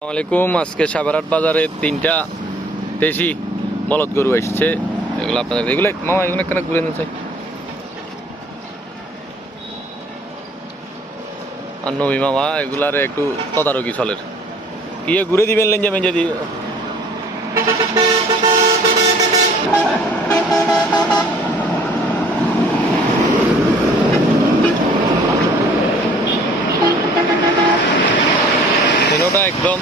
আসসালামাইকুম। আজকে সাভারহাট বাজারে তিনটা দেশি বলদ গরু আসছে। এগুলো আপনাদের এগুলো মামা এগুলো কেন ঘুরে নিয়ে চাই আর নবী মামা এগুলার একটু তদারকি চলের ইয়ে ঘুরে দিবেন লেঞ্জা মেঞ্জা দিয়ে তিনোটা একদম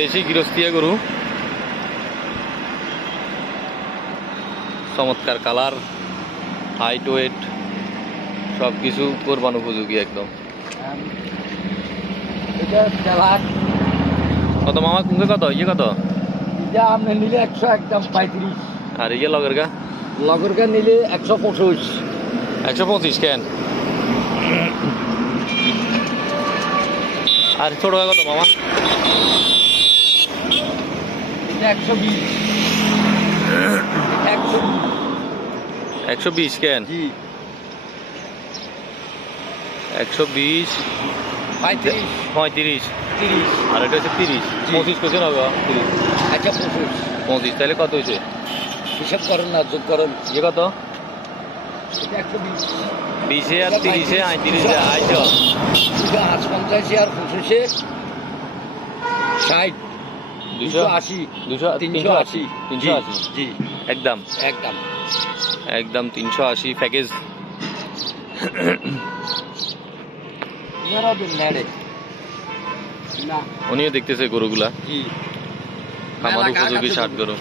দেশি গৃহস্থিয়া গরু, চমৎকার কালার, হাইট ওয়েট সব কিছু কোরবান উপযোগী একদম। কত মামা কুঙ্গে কত ইয়ে কত আপনি নিলে 100 একদম 35, আর ইয়ে লগের গা লগরকা নিলে 125। 125 কেন আর ছোট গা কত মামা 120। 120 কেন জি 120 35 35 30। আর এটা হচ্ছে 30 25 করছে না গো 30 আচ্ছা 25 25 তাহলে কত হয়েছে হিসাব করেন না, যোগ করেন। ইয়ে কত এটা 120 20 আর 30 35 আইছো 250 আর 25 60 280 380 জি একদম একদম একদম 380 প্যাকেজ। না উনিও দেখতেছে গরুগুলা জি খামার উপযোগী 60 গরু।